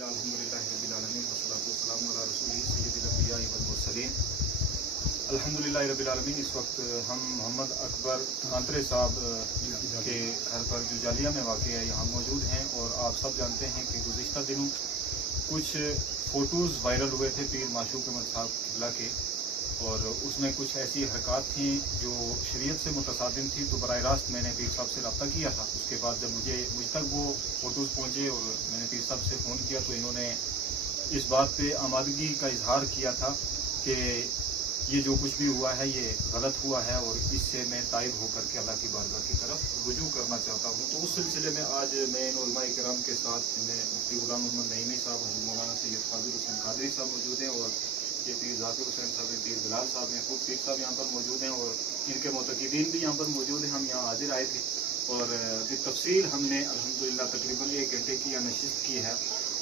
الحمدللہ رب العالمین والصلاۃ والسلام علی رسولہ سید الانبیاء والمرسلین۔ الحمدللہ رب العالمین۔ اس وقت ہم محمد اکبر آنترے صاحب کے گھر پر جو جالیہ میں واقع ہے یہاں موجود ہیں، اور آپ سب جانتے ہیں کہ گزشتہ دنوں کچھ فوٹوز وائرل ہوئے تھے پیر معشوق احمد صاحب قبلہ کے، اور اس میں کچھ ایسی حرکات تھیں جو شریعت سے متصادم تھی، تو براہ راست میں نے پیر صاحب سے رابطہ کیا تھا۔ اس کے بعد جب مجھ تک وہ فوٹوز پہنچے اور میں نے پیر صاحب سے فون کیا تو انہوں نے اس بات پہ آمادگی کا اظہار کیا تھا کہ یہ جو کچھ بھی ہوا ہے یہ غلط ہوا ہے، اور اس سے میں تائب ہو کر کے اللہ کی بارگاہ کی طرف رجوع کرنا چاہتا ہوں۔ تو اس سلسلے میں آج میں ان علماء کرام کے ساتھ میں مفتی غلام محمد نعیمی صاحب، حضرت مولانا سید فاضل حسین قادری صاحب موجود ہیں، اور یہ پیر ذاکر حسین صاحب، پیر بلال صاحب ہیں، خود پیر صاحب یہاں پر موجود ہیں، اور ان کے معتقدین بھی یہاں پر موجود ہیں۔ ہم یہاں حاضر آئے تھے اور تفصیل ہم نے الحمدللہ تقریباً 1 گھنٹے کی نشست کی ہے،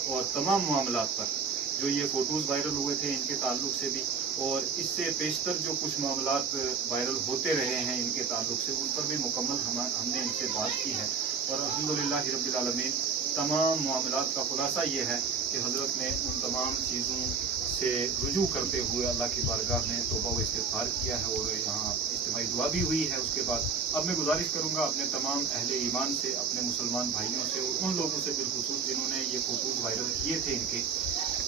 اور تمام معاملات پر جو یہ فوٹوز وائرل ہوئے تھے ان کے تعلق سے بھی، اور اس سے پیشتر جو کچھ معاملات وائرل ہوتے رہے ہیں ان کے تعلق سے، ان پر بھی مکمل ہم نے ان سے بات کی ہے، اور الحمدللہ رب العالمین تمام معاملات کا خلاصہ یہ ہے کہ حضرت نے ان تمام چیزوں سے رجوع کرتے ہوئے اللہ کی بارگاہ میں توبہ و استغفار کیا ہے، اور یہاں اجتماعی دعا بھی ہوئی ہے۔ اس کے بعد اب میں گزارش کروں گا اپنے تمام اہل ایمان سے، اپنے مسلمان بھائیوں سے، اور ان لوگوں سے بالخصوص جنہوں نے یہ فوٹوز وائرل کیے تھے ان کے،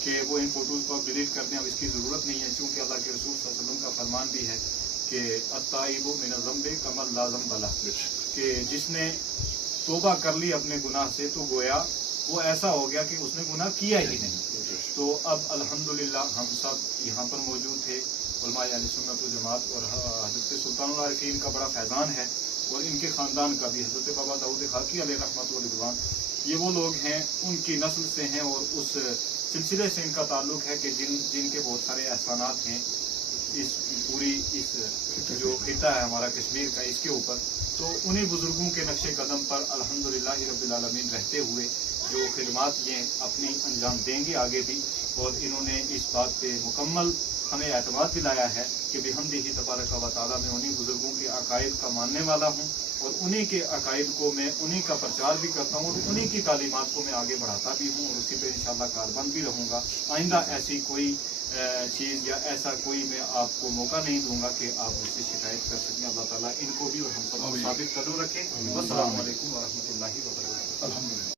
کہ وہ ان فوٹوز کو اب ڈیلیٹ کر دیں۔ اب اس کی ضرورت نہیں ہے، چونکہ اللہ کے رسول صلی اللہ علیہ وسلم کا فرمان بھی ہے کہ التائب من الذنب کمن لا ذنب لہ، کہ جس نے توبہ کر لی اپنے گناہ سے تو گویا وہ ایسا ہو گیا کہ اس نے گناہ کیا ہی نہیں۔ تو اب الحمدللہ ہم سب یہاں پر موجود تھے، علماء اہل سنت و جماعت، اور حضرت سلطان العارفین کا بڑا فیضان ہے، اور ان کے خاندان کا بھی، حضرت بابا داؤد خاکی علیہ رحمۃ و رضوان، یہ وہ لوگ ہیں، ان کی نسل سے ہیں، اور اس سلسلے سے ان کا تعلق ہے کہ جن کے بہت سارے احسانات ہیں اس جو خطہ ہے ہمارا کشمیر کا، اس کے اوپر، تو انہی بزرگوں کے نقش قدم پر الحمدللہ رب العالمین رہتے ہوئے جو خدمات یہ اپنی انجام دیں گے آگے بھی، اور انہوں نے اس بات پہ مکمل ہمیں اعتماد دلایا ہے کہ بحمدہ تبارک و تعالیٰ میں انہی بزرگوں کے عقائد کا ماننے والا ہوں، اور انہی کے عقائد کو میں انہی کا پرچار بھی کرتا ہوں، اور انہی کی تعلیمات کو میں آگے بڑھاتا بھی ہوں، اور اسی پہ انشاءاللہ کاربند بھی رہوں گا۔ آئندہ ایسی کوئی چیز یا ایسا کوئی میں آپ کو موقع نہیں دوں گا کہ آپ مجھ سے شکایت کر سکیں۔ اللہ تعالیٰ ان کو بھی اور ہم سب کو ثابت قدم رکھیں۔ والسلام علیکم ورحمۃ اللہ وبرکاتہ۔